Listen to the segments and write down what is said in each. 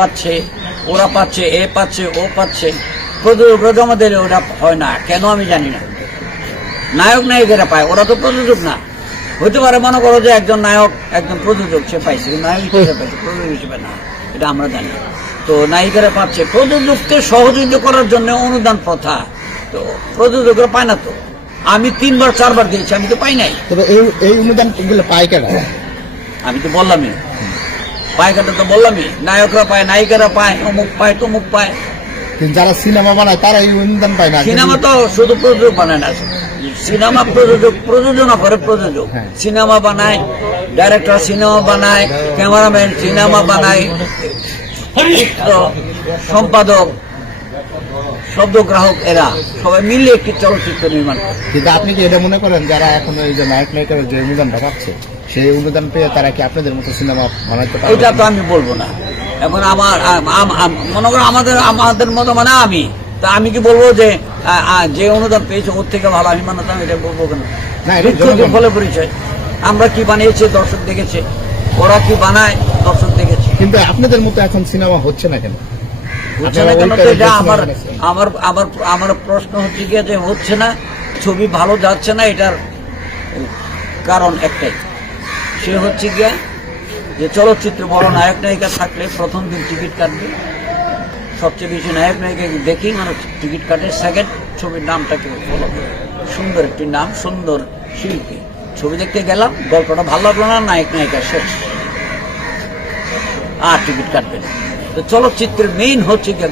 পাচ্ছে, ওরা পাচ্ছে, এ পাচ্ছে, ও পাচ্ছে, প্রযোজকরা জমা দিলে ওটা হয় না কেন আমি জানি না। নায়ক নায়িকেরা পায়, ওরা তো প্রযোজক না। হতে পারে মনে করো যে একজন নায়ক একজন প্রযোজক সে পাইছে, নায়ক হিসেবে পাইছে, প্রযোজক হিসেবে না, এটা আমরা জানি। তো নায়িকারা পাচ্ছে, প্রযোজককে সহযোগিতা করার জন্য অনুদান প্রথা, তো প্রযোজকরা পায় না। তো আমি 3বার 4বার দিয়েছি, আমি তো পাই নাই। তবে এই অনুদান পায় কেন? আমি তো বললামই, পায়কাটা তো বললামই, নায়করা পায়, নায়িকারা পায়, অমুক পায়, তমুক পায়। যারা সিনেমা বানায় তারা এই অনুদান পায় না। সিনেমা তো শুধু প্রযোজক বানায় না, সিনেমা প্রযোজক প্রযোজনা করে, প্রযোজক সিনেমা বানায়, ডাইরেক্টর সিনেমা বানায়, ক্যামেরাম্যান সিনেমা বানায়, সম্পাদক, শব্দগ্রাহক, এরা সবাই মিলে একটি চলচ্চিত্র নির্মাণ করে। কিন্তু আপনি কি এটা মনে করেন যারা এখন এই যে নায়ক নায়িকার যে অনুদানটা পাচ্ছে সেই অনুদান পেয়ে তারা কি আপনাদের মতো সিনেমা বানাতে পারে? এটা তো আমি বলবো না। এখন আমার মনে করো আমাদের মতো মানে আমি তা আমি কি বলবো যে যে অনুদান পেয়েছে ওর থেকে ভালো আমি মানতাম, এটা বলবো কেন? ফলে পরিচয় আমরা কি বানিয়েছি দর্শক দেখেছে, ওরা কি বানায় দর্শক দেখেছে। কিন্তু আপনাদের মতো এখন সিনেমা হচ্ছে না কেন? হচ্ছে না কেন? তো এটা আমার প্রশ্ন হচ্ছে গিয়ে যে হচ্ছে না, ছবি ভালো যাচ্ছে না, এটার কারণ একটাই, সে হচ্ছে গিয়া যে চলচ্চিত্র বড় নায়ক নায়িকা থাকলে প্রথম দিন টিকিট কাটবে, সবচেয়ে বেশি নায়ক নায়িকা দেখি মানুষ টিকিট কাটে। সেকেন্ড, ছবির নামটাকে ফলো করে, সুন্দর একটি নাম, সুন্দর শিল্পী, ছবি দেখতে গেলাম, গল্পটা ভালো লাগলো না, নায়ক নায়িকা শেষ, আর টিকিট কাটবে না। তো চলচ্চিত্রের মেইন হচ্ছে গিয়ে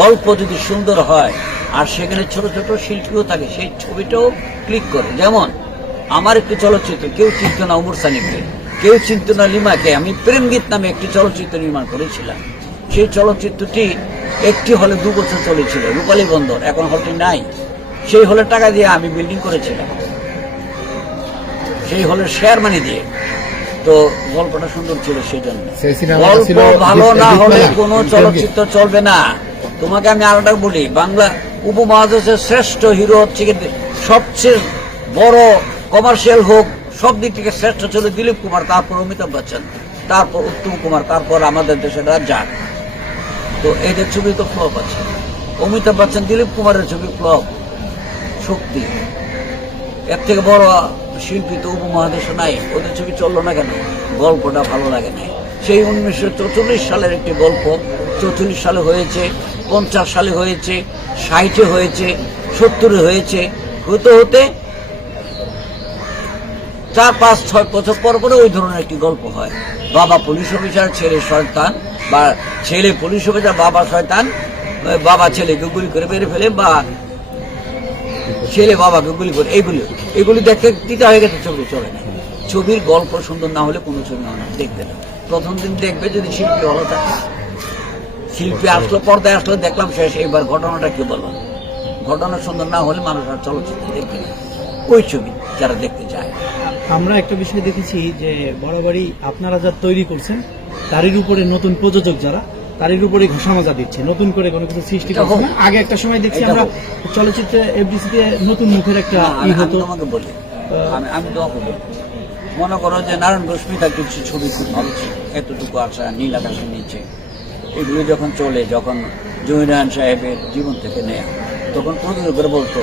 গল্প যদি সুন্দর হয় আর সেখানে ছোট ছোট শিল্পীও থাকে, সেই ছবিটাও ক্লিক করে। যেমন আমার একটি চলচ্চিত্র, কেউ চিনত না ওমর সানিকে, কেউ চিনত না লিমাকে, আমি প্রেম গীত নামে একটি চলচ্চিত্র নির্মাণ করেছিলাম। সেই চলচ্চিত্রটি একটি হলে 2 বছর চলেছিল, রূপালী বন্দর, এখন হলটি নাই। সেই হলের টাকা দিয়ে আমি বিল্ডিং করেছিলাম, সেই হলের শেয়ার মানি দিয়ে। তো গল্পটা সুন্দর ছিল, সেই জন্য। গল্প ভালো না হলে কোনো চলচ্চিত্র চলবে না। তোমাকে আমি আরেকটা বলি, বাংলা উপমহাদেশের শ্রেষ্ঠ হিরো হচ্ছে, সবচেয়ে বড় কমার্শিয়াল হোক, সব দিক থেকে শ্রেষ্ঠ ছিল দিলীপ কুমার, তারপর অমিতাভ বচ্চন, তারপর উত্তম কুমার, তারপর আমাদের দেশের রাজ্জাক। তো এদের ছবি তো ফ্লপ আছে। অমিতাভ বচ্চন, দিলীপ কুমারের ছবি ফ্লপ, শক্তি। এর থেকে বড় শিল্পী তো উপমহাদেশে নাই, ওদের ছবি চললো না কেন? গল্পটা ভালো লাগে নাই। সেই 1944 সালের একটি গল্প 44 সালে হয়েছে, 50 সালে হয়েছে, 60-এ হয়েছে, 70-এ হয়েছে, হতে হতে 4-5-6 বছর পর পরে ওই ধরনের একটি গল্প হয়। বাবা পুলিশ অফিসার, ছেলে শয়তান, বা ছেলে পুলিশ অফিসার, বাবা শয়তান, বাবা ছেলেকে গুলি করে মেরে ফেলে, বা ছেলে বাবাকে গুলি করে, এগুলি দেখতে দিতে হয়ে গেছে, ছবি চলে না। ছবির গল্প সুন্দর না হলে কোনো ছবি হয় না, দেখবে না। প্রথম দিন দেখবে যদি শিল্পী ভালো থাকে, শিল্পী আসলো, পর্দায় আসলো, দেখলাম শেষ, এবার ঘটনাটা কি বলো। ঘটনা সুন্দর না হলে মানুষ আর চলচ্চিত্র দেখবে না, ওই ছবি যারা দেখতে চায়। আমরা একটা বিষয় দেখেছি যে বরাবরই আপনারা যা তৈরি করছেন তারই উপরে নতুন প্রযোজক যারা তারই উপরে ঘোষণা মাজা দিচ্ছে, নতুন করে কোনো কিছু সৃষ্টি করছে না। আগে একটা সময় দেখছি আমরা চলচ্চিত্রে এফডিসিতে নতুন মুখের একটা হতো। তোমাকে বলি, আমি তো বলি, মনে করো যে নারায়ণ রশ্মিতার কিছু ছবি খুব ভালো ছিল, এতটুকু আশা, নীল আকাশের নিচে, এগুলো যখন চলে, যখন জহিরান সাহেবের জীবন থেকে নেয়া, তখন প্রযোজকরা বলতো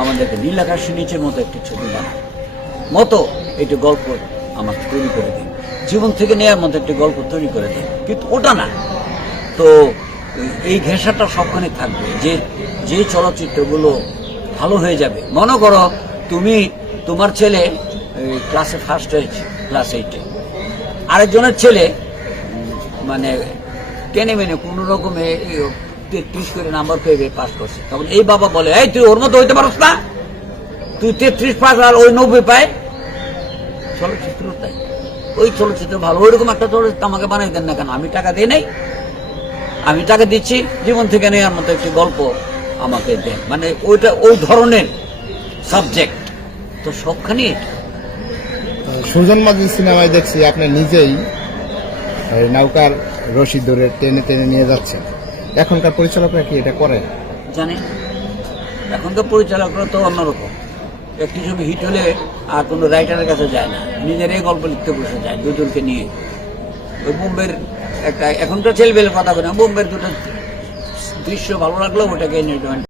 আমাদেরকে নীল আকাশের নিচের মতো একটি ছবি মতো একটি গল্প আমাকে তৈরি করে দিন, জীবন থেকে নেয়ার মতো একটি গল্প তৈরি করে দিন, কিন্তু ওটা না। তো এই ঘেঁষাটা সবখানে থাকবে, যে চলচ্চিত্রগুলো ভালো হয়ে যাবে। মনে করো তোমার ছেলে ক্লাসে ফার্স্ট হয়েছে, ক্লাস 8-এ, আরেকজনের ছেলে মানে টেনে মেনে কোনো রকমে 33 করে নাম্বার পেয়ে পাস করছে, তখন এই বাবা বলে, এই তুই ওর মতো হইতে পারস না, তুই 33 পাস আর ওই 90 পায়। চলচ্চিত্র তাই, ওই চলচ্চিত্র ভালো, ওইরকম একটা চলচ্চিত্র আমাকে বানাই দেন না কেন? আমি টাকা দিই নাই, আমি টাকা দিচ্ছি, জীবন থেকে নেওয়ার মতো একটি গল্প আমাকে দেন, মানে ওইটা ওই ধরনের সাবজেক্ট। তো সবখানে সুজন মাঝি সিনেমায় দেখছি আপনি নিজেই নৌকার রশি ধরে টেনে টেনে নিয়ে যাচ্ছেন। এখনকার পরিচালকরা কি এটা করে? জানি, এখনকার পরিচালকরা তো অন্যরকম। একটি ছবি হিট হলে আর কোনো রাইটারের কাছে যায় না, নিজেরাই গল্প লিখতে বসে যায় দুজনকে নিয়ে। ওই বোম্বের একটা এখনকার ছেলেবেলে কথা বলে বোম্বের দুটো দৃশ্য ভালো লাগলো ওটাকে এনজয়মেন্ট